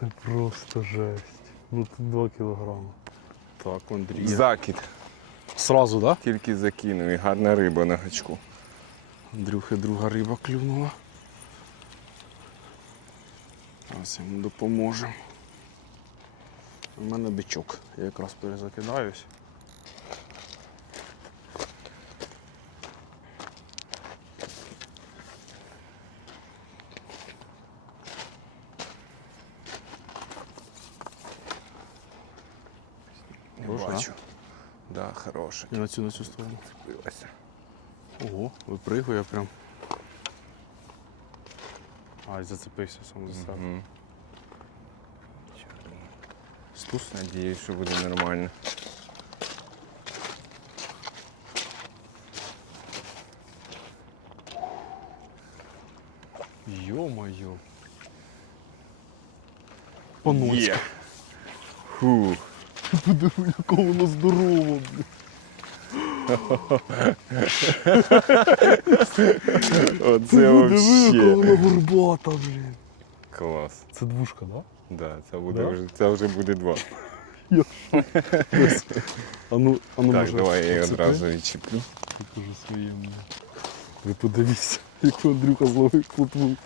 Це просто жесть. Ну тут 2 кілограми. Так, Андрій. Закид. Сразу, да? Тільки закинув і гарна риба на гачку. Андрюхи друга риба клюнула. Зараз йому допоможемо. У мене бичок. Я якраз перезакидаюсь. Хороша, бачу. Да, хороша. І на цю на цю сторону. Билася. Ого, випригує прям. Ай, зацепився сам за себе. Мгм. Стус. Надіюсь, що буде нормально. Йо-моє. Паночка. Є. Фу. Подиви, яка вона здорова, блін. Оце Подиви, яка вообще. вона горбата, блін. Клас. Це двушка, да? Да, це буде Да? вже це вже буде два. А ну, а ну так, може, давай я її оцепи? одразу відчеплю. Покажу своєму. Ви подивіться, як Андрюха зловив плотву.